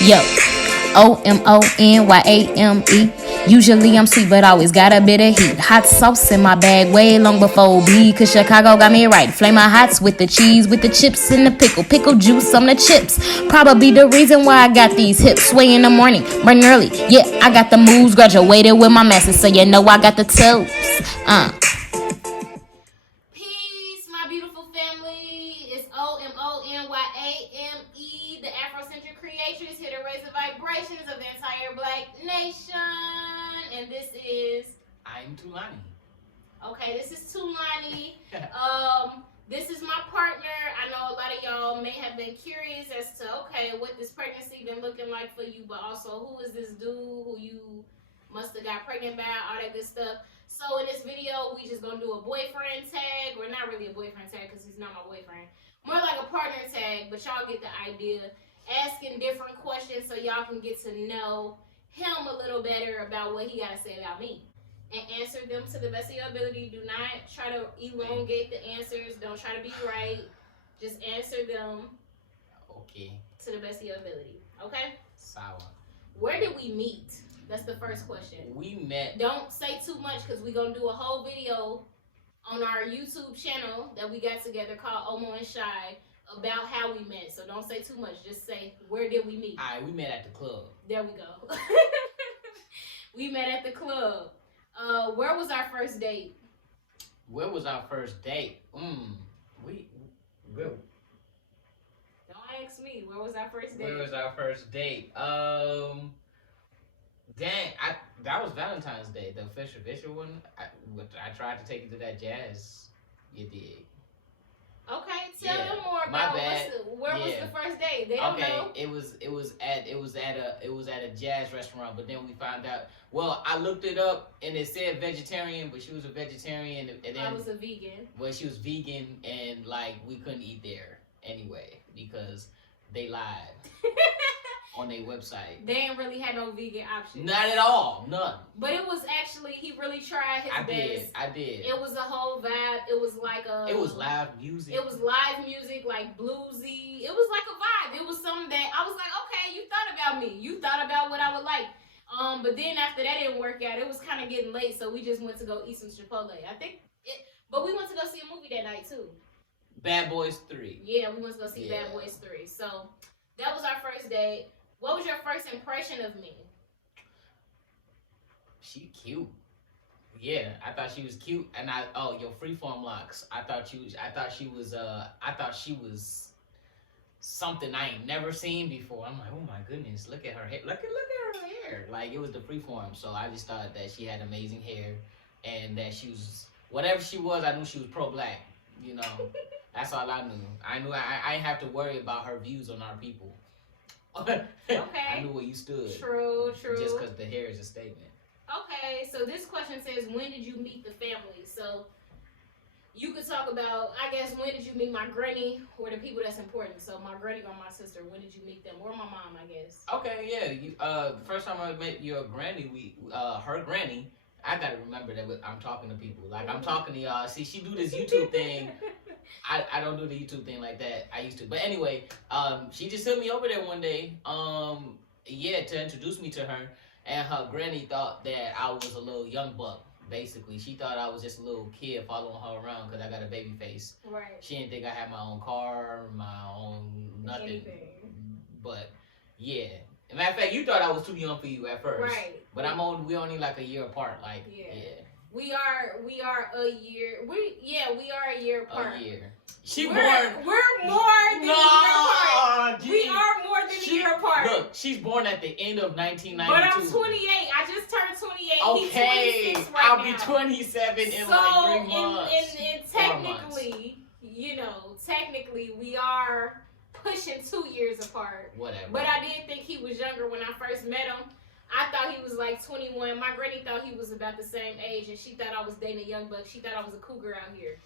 Yo, OMONYAME. Usually I'm sweet, but always got a bit of heat. Hot sauce in my bag way long before B. Cause Chicago got me right. Flame my hots with the cheese, with the chips and the pickle. Pickle juice on the chips. Probably the reason why I got these hips. Sway in the morning, burn early. Yeah, I got the moves. Graduated with my masters, so you know I got the toes. Peace, my beautiful family. It's OMONYAME, the Afrocentric creators here to raise the vibrations of the entire Black nation. And this is I'm Tulani. Okay, this is Tulani. This is my partner. I know a lot of y'all may have been curious as to what this pregnancy been looking like for you, but also who is this dude who you must have got pregnant by, all that good stuff. So in this video, we just gonna do a boyfriend tag, or not really a boyfriend tag because he's not my boyfriend. More like a partner tag, but y'all get the idea. Asking different questions so y'all can get to know him a little better about what he gotta say about me. And answer them to the best of your ability. Do not try to elongate the answers. Don't try to be right. Just answer them. Okay. To the best of your ability. Okay? Sour. Where did we meet? That's the first question. We met. Don't say too much because we're going to do a whole video on our YouTube channel that we got together called Omo and Chai about how we met. So don't say too much. Just say, where did we meet? All right, we met at the club. There we go. We met at the club. Where was our first date? Where was our first date? Don't ask me. Where was our first date? Where was our first date? That was Valentine's Day, the official one. I tried to take you to that jazz. You did. Okay, tell them more about where was the first date. They don't know. It was at a jazz restaurant, but then we found out. Well, I looked it up and it said vegetarian, but she was a vegetarian, and then I was a vegan. Well, she was vegan, and we couldn't eat there anyway because they lied on their website. They didn't really have no vegan options. Not at all, none. But it was actually, he really tried his best. I did. It was a whole vibe. It was like It was live music. It was live music, like bluesy. It was like a vibe. It was something that I was like, okay, you thought about me. You thought about what I would like. But then after that didn't work out. It was kind of getting late, so we just went to go eat some Chipotle. But we went to go see a movie that night too. Bad Boys 3. Yeah, we went to go see Bad Boys 3. So that was our first date. What was your first impression of me? She cute. Yeah, I thought she was cute, and your freeform locks. I thought she was something I ain't never seen before. I'm like, oh my goodness, look at her hair. Look at her hair. Like, it was the freeform. So I just thought that she had amazing hair, and that she was whatever she was. I knew she was pro-black. You know, that's all I knew. I didn't have to worry about her views on our people. Okay. I knew where you stood. True. Just because the hair is a statement. Okay, so this question says, when did you meet the family? So you could talk about, I guess, when did you meet my granny or the people that's important? So my granny or my sister, when did you meet them? Or my mom, I guess. Okay, yeah. The first time I met your granny, her granny, I gotta remember that I'm talking to people. Like, I'm talking to y'all. See, she do this YouTube thing. I don't do the YouTube thing like that. I used to. But anyway, she just hit me over there one day, to introduce me to her. And her granny thought that I was a little young buck, basically. She thought I was just a little kid following her around because I got a baby face. Right. She didn't think I had my own car, my own nothing. Anything. But, yeah. As a matter of fact, you thought I was too young for you at first. Right. But we only like a year apart. Like, yeah. We are a year. We are a year apart. A year. We're more than a year apart. Geez. We are more than a year apart. Look, she's born at the end of 1992. But I'm 28. I just turned 28. Okay, He's 26 right I'll now. be 27 in like 3 months. And technically, we are pushing 2 years apart. Whatever. But I did think he was younger when I first met him. I thought he was like 21. My granny thought he was about the same age, and she thought I was dating a young buck. She thought I was a cougar out here.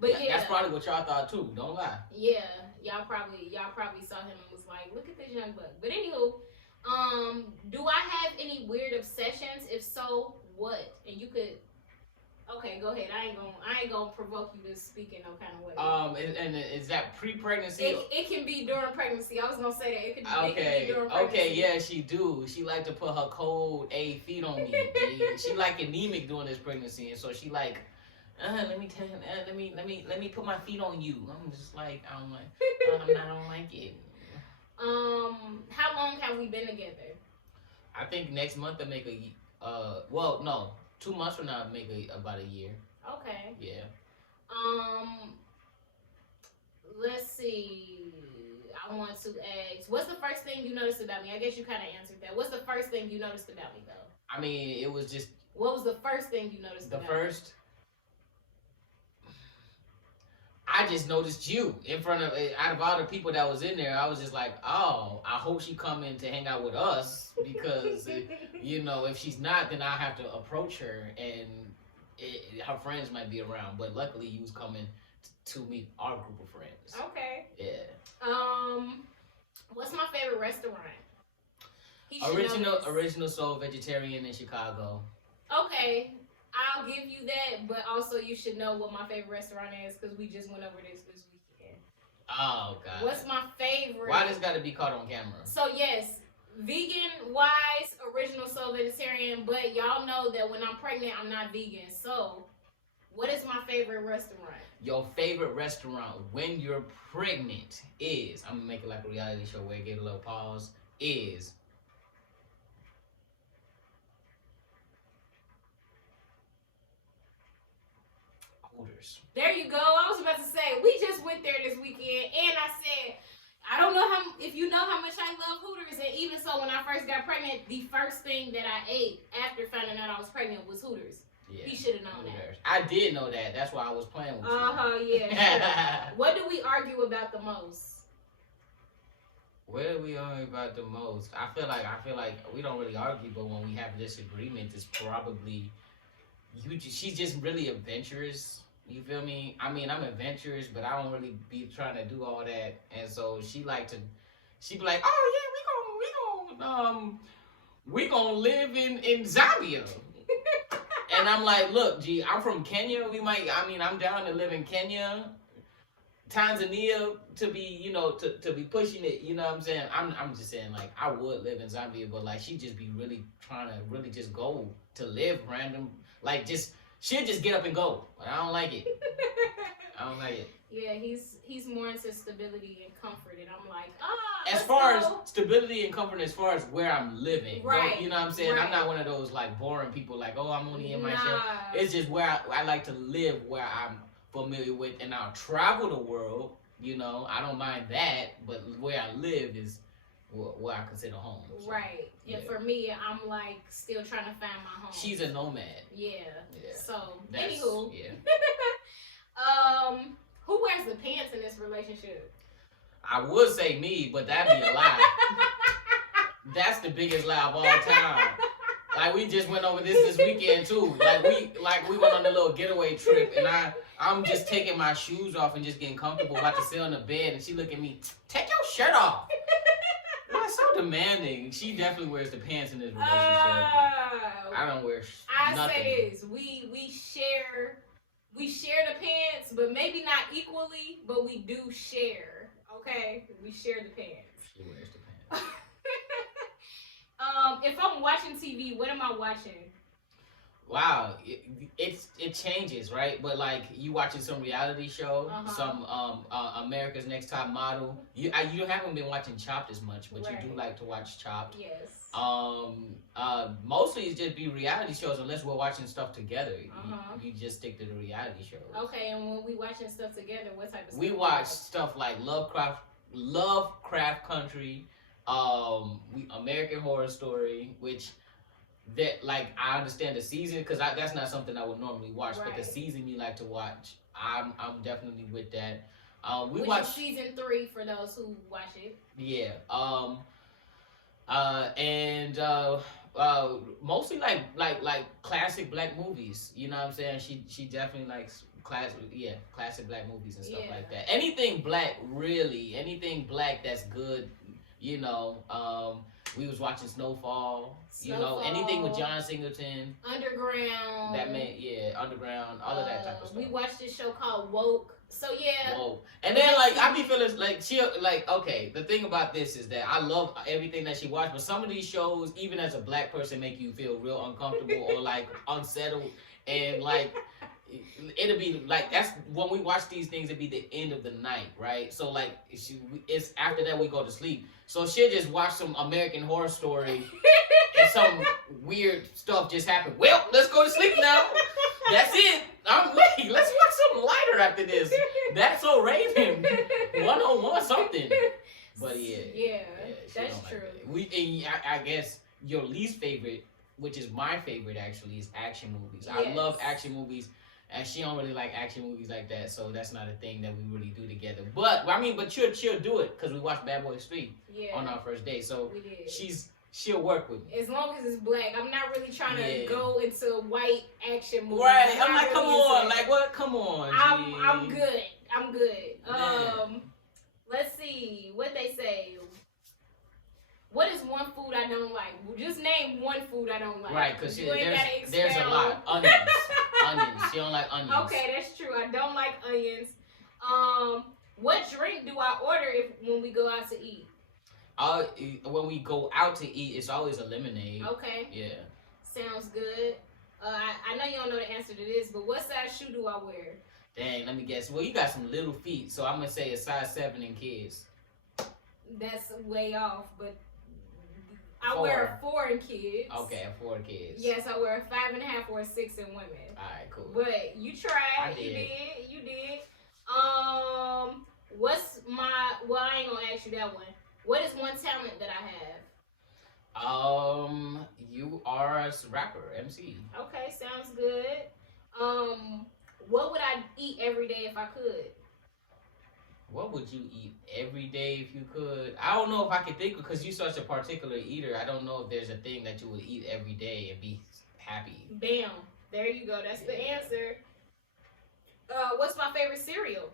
But that's probably what y'all thought too. Don't lie. Yeah, y'all probably saw him and was like, "Look at this young buck." But anywho, do I have any weird obsessions? If so, what? And you could Okay, go ahead. I ain't gonna provoke you to speak in no kind of way. And is that pre-pregnancy? It can be during pregnancy. I was gonna say that it could be during pregnancy. Okay, yeah, she do. She like to put her cold A feet on me. She like anemic during this pregnancy, and so she like, let me tell you, let me put my feet on you. I'm just like, I don't like it. How long have we been together? I think next month will make well, no, 2 months from now make about a year. Okay. Yeah. Let's see. I want to ask, what's the first thing you noticed about me? I guess you kind of answered that. What's the first thing you noticed about me, though? I mean, it was just. What was the first thing you noticed about me? I just noticed you in front of, out of all the people that was in there. I was just like, oh, I hope she come in to hang out with us because, if she's not, then I have to approach her and her friends might be around. But luckily, you was coming to meet our group of friends. Okay. Yeah. What's my favorite restaurant? Original Soul Vegetarian in Chicago. Okay. I'll give you that, but also you should know what my favorite restaurant is because we just went over this weekend. Oh, God. What's my favorite? Why this got to be caught on camera? So, yes, vegan-wise, Original Soul Vegetarian, but y'all know that when I'm pregnant, I'm not vegan. So, what is my favorite restaurant? Your favorite restaurant when you're pregnant is, I'm going to make it like a reality show where I give a little pause, is... Hooters. There you go. I was about to say, we just went there this weekend, and I said, I don't know if you know how much I love Hooters, and even so, when I first got pregnant, the first thing that I ate after finding out I was pregnant was Hooters. Yeah, he should have known that. I did know that. That's why I was playing with you. Yeah. What do we argue about the most? What do we argue about the most? I feel like we don't really argue, but when we have disagreements, it's probably she's just really adventurous. You feel me? I mean, I'm adventurous, but I don't really be trying to do all that. And so she be like, oh yeah, we gonna live in Zambia. And I'm like, look, G, I'm from Kenya. I'm down to live in Kenya, Tanzania, to be, to be pushing it. You know what I'm saying? I'm just saying, like, I would live in Zambia, but like, she just be really trying to really just go to live random, like she'll just get up and go. But I don't like it. I don't like it. Yeah, he's more into stability and comfort, and I'm like, as far as stability and comfort, as far as where I'm living, right? You know what I'm saying? Right. I'm not one of those like boring people. Like, oh, I'm only in my shell. It's just where I like to live, where I'm familiar with, and I'll travel the world. I don't mind that, but where I live is where I consider home. So, right. And for me, I'm like still trying to find my home. She's a nomad. Yeah. So, that's, anywho. Yeah. Who wears the pants in this relationship? I would say me, but that'd be a lie. That's the biggest lie of all time. Like, we just went over this weekend too. Like we went on a little getaway trip, and I'm just taking my shoes off and just getting comfortable, about to sit on the bed, and she look at me, take your shirt off. That's so demanding. She definitely wears the pants in this relationship. I don't wear nothing. I say this: we share the pants, but maybe not equally, but we do share. Okay, we share the pants. She wears the pants. If I'm watching TV, what am I watching? Wow, it changes, right? But like, you watching some reality show, some America's Next Top Model. You haven't been watching Chopped as much, but right. You do like to watch Chopped. Yes. Mostly it's just be reality shows unless we're watching stuff together. You just stick to the reality shows. Okay, and when we watching stuff together, what type of stuff? We watch stuff like Lovecraft Country, American Horror Story, which. That, like, I understand the season, because that's not something I would normally watch, right. But the season you like to watch, I'm definitely with that. We watch season 3 for those who watch it. Yeah. Mostly like classic black movies. You know what I'm saying? She definitely likes classic black movies and stuff like that. Anything black, really, anything black that's good. We was watching Snowfall. You know, anything with John Singleton. Underground. That meant, Underground, all of that type of stuff. We watched this show called Woke. So yeah. Woke. And then like I be feeling like she like okay. The thing about this is that I love everything that she watched, but some of these shows, even as a black person, make you feel real uncomfortable or like unsettled, and like it'll be like that's when we watch these things. It'd be the end of the night, right? So like it's after that we go to sleep. So she'll just watch some American Horror Story and some weird stuff just happened. Well, let's go to sleep now. That's it. I'm late. Let's watch something lighter after this. That's so Raven. 101 something. But yeah, that's true. Like that. I guess your least favorite, which is my favorite actually, is action movies. Yes. I love action movies. And she don't really like action movies like that, so that's not a thing that we really do together. But I mean, but she'll do it because we watched Bad Boys 3 on our first date. So she'll work with me. As long as it's black. I'm not really trying to go into white action movies. Right. I'm like, come on. Like what? Come on. I'm good. I'm good. Let's see what they say. What is one food I don't like? Well, just name one food I don't like. Right, because there's a lot. Onions. Onions. She don't like onions. Okay, that's true. I don't like onions. What drink do I order when we go out to eat? When we go out to eat, it's always a lemonade. Okay. Yeah. Sounds good. I know you don't know the answer to this, but what size shoe do I wear? Dang, let me guess. Well, you got some little feet, so I'm going to say a size 7 in kids. That's way off, but I wear a 4 in kids. Okay, a 4 in kids. Yes, I wear a 5.5 or a 6 in women. Alright, cool. But you tried. I did. You did. Well, I ain't gonna ask you that one. What is one talent that I have? You are a rapper, MC. Okay, sounds good. What would I eat every day if I could? What would you eat every day if you could? I don't know if I could think, because you're such a particular eater. I don't know if there's a thing that you would eat every day and be happy. Bam. There you go. That's the answer. What's my favorite cereal?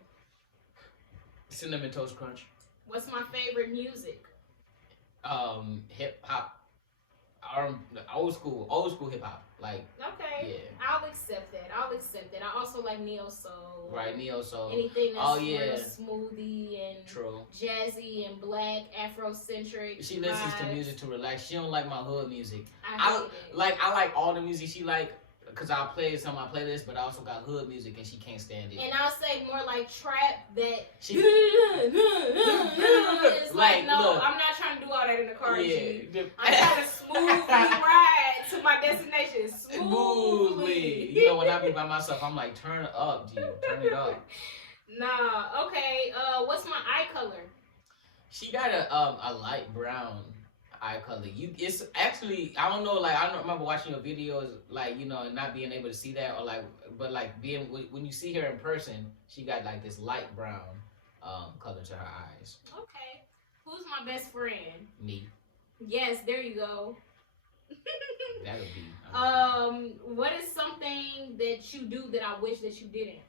Cinnamon Toast Crunch. What's my favorite music? Hip hop. Old school hip hop. Like, okay. Yeah. I'll accept that. I also like neo soul. Right, neo soul. Anything that's real smoothie and true, jazzy and black, Afrocentric. She listens to music to relax. She don't like my hood music. I like all the music she like, because I'll play it on my playlist, but I also got hood music and she can't stand it. And I'll say more like trap that she it's like no, look, I'm not trying to do all that in the car. Yeah. I'm trying to smoothly ride to my destination. Smoothly. You know, when I be by myself, I'm like, turn up, G. Turn it up. Nah, okay. What's my eye color? She got a light brown eye color. It's actually, I don't know, like I don't remember watching your videos, like, you know, and not being able to see that, or like, but like being when you see her in person, she got like this light brown color to her eyes. Okay. Who's my best friend? Me. Yes, there you go. That'll be. What is something that you do that I wish that you didn't?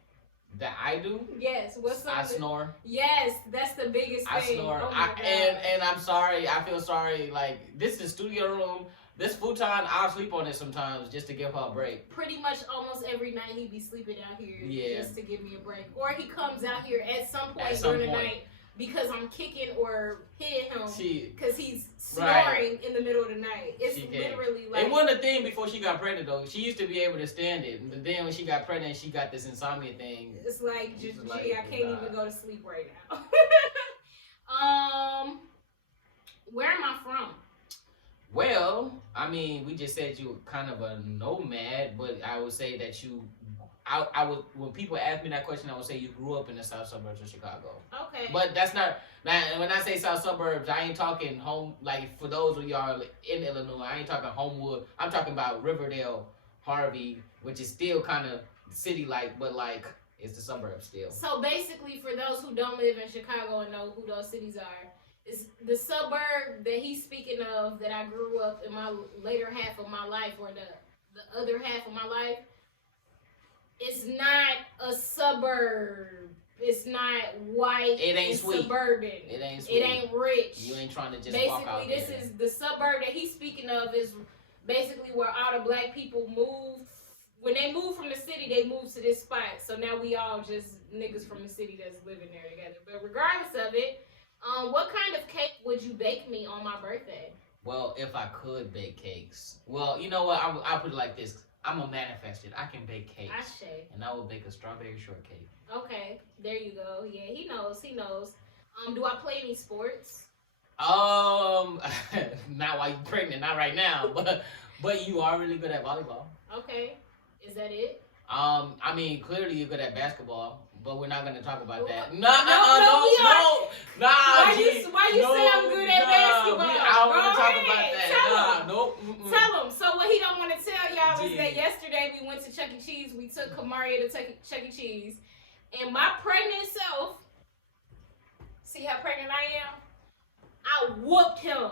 That I do? Yes. What's something? I snore. Yes, that's the biggest thing. I snore. Oh and I'm sorry. I feel sorry. Like, this is the studio room. This futon, I'll sleep on it sometimes just to give her a break. Pretty much almost every night he be sleeping out here just to give me a break. Or he comes out here at some point during the night because I'm kicking or hitting him because he's snoring in the middle of the night. It's literally like... It wasn't a thing before she got pregnant, though. She used to be able to stand it. But then when she got pregnant, she got this insomnia thing. It's like, gee, I can't even go to sleep right now. Where am I from? Well, I mean, we just said you were kind of a nomad, but I would say that I would, when people ask me that question, I would say you grew up in the south suburbs of Chicago. Okay. But that's not, now, when I say south suburbs, I ain't talking home, like for those of y'all in Illinois, I ain't talking Homewood. I'm talking about Riverdale, Harvey, which is still kind of city-like, but like, it's the suburbs still. So basically, for those who don't live in Chicago and know who those cities are, is the suburb that he's speaking of that I grew up in my later half of my life, or the other half of my life, it's not a suburb. It's not white. It ain't and sweet. Suburban. It ain't sweet. It ain't rich. You ain't trying to just basically, walk out this there. is the suburb that he's speaking of is basically where all the black people move. When they move from the city, they move to this spot. So now we all just niggas from the city that's living there together. But regardless of it, what kind of cake would you bake me on my birthday? Well, if I could bake cakes. Well, you know what? I'll put it like this. I'm a manifested. I can bake cakes. Ashe. And I will bake a strawberry shortcake. Okay, there you go. Yeah, he knows. He knows. Do I play any sports? Not while you're pregnant, not right now. But you are really good at volleyball. Okay. Is that it? I mean, clearly you're good at basketball. But we're not gonna talk about that. No. Why you say I'm good at basketball? I don't want to talk about that. Nope. Tell him. So what he don't want to tell y'all is that yesterday we went to Chuck E. Cheese. We took Kamaria to Chuck E. Cheese, and my pregnant self. See how pregnant I am? I whooped him.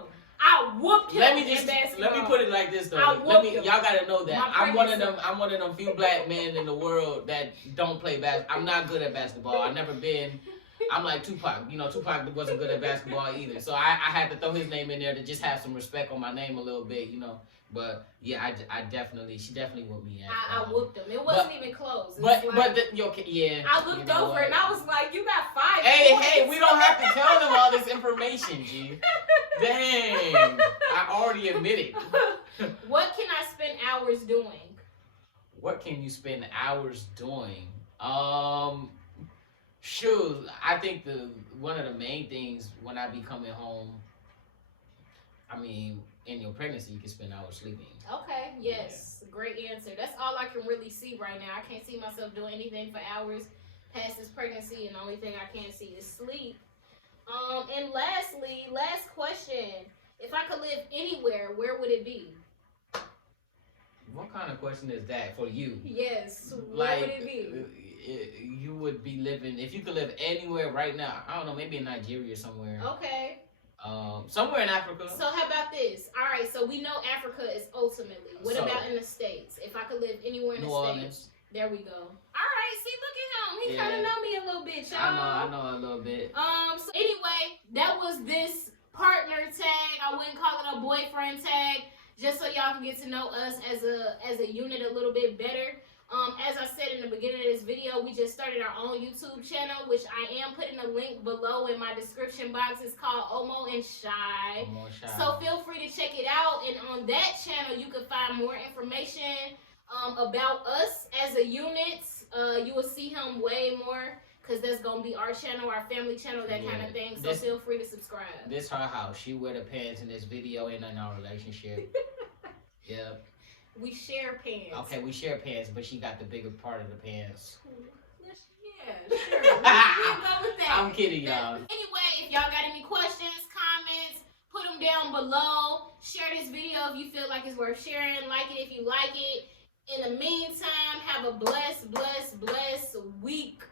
Let me put it like this though. Y'all gotta know that I'm one of them few black men in the world that don't play basketball. I'm not good at basketball. I've never been. I'm like Tupac. You know, Tupac wasn't good at basketball either. So I had to throw his name in there to just have some respect on my name a little bit, you know. But yeah, she definitely whooped me. I whooped him. It wasn't even close. Yeah. I looked over and I was like, "You got 5 Hey, we don't have to tell them all this information, G. Dang, I already admitted. What can I spend hours doing? What can you spend hours doing? Shoot, I think one of the main things when I be coming home, I mean, in your pregnancy, you can spend hours sleeping. Okay, yes. Yeah. Great answer. That's all I can really see right now. I can't see myself doing anything for hours past this pregnancy, and the only thing I can see is sleep. And lastly, last question. If I could live anywhere, where would it be? What kind of question is that for you? Yes, where would it be? You would be living, if you could live anywhere right now, I don't know, maybe in Nigeria somewhere. Okay. Somewhere in Africa. So how about this? All right, so we know Africa is ultimately. What about in the States? If I could live anywhere in the States. There we go. All right, see, look at him. He kind of know me a little bit, y'all. I know a little bit. So anyway, that was this partner tag. I wouldn't call it a boyfriend tag, just so y'all can get to know us as a unit a little bit better. As I said in the beginning of this video, we just started our own YouTube channel, which I am putting a link below in my description box. It's called Omo and Chai. So feel free to check it out. And on that channel, you can find more information about us as a unit. You will see him way more because that's going to be our channel, our family channel, that kind of thing. So feel free to subscribe. This her house. She wear the pants in this video and in our relationship. Yeah. We share pants. Okay, we share pants, but she got the bigger part of the pants. Yeah, sure. We'll go with that. I'm kidding, y'all. Anyway, if y'all got any questions, comments, put them down below. Share this video if you feel like it's worth sharing. Like it if you like it. In the meantime, have a blessed week.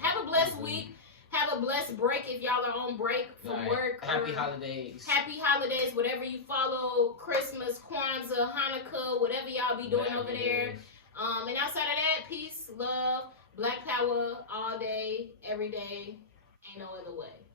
Have a blessed week. Have a blessed break if y'all are on break from work. Happy holidays. Happy holidays, whatever you follow. Christmas, Kwanzaa, Hanukkah, whatever y'all be doing over there. And outside of that, peace, love, black power, all day, every day. Ain't no other way.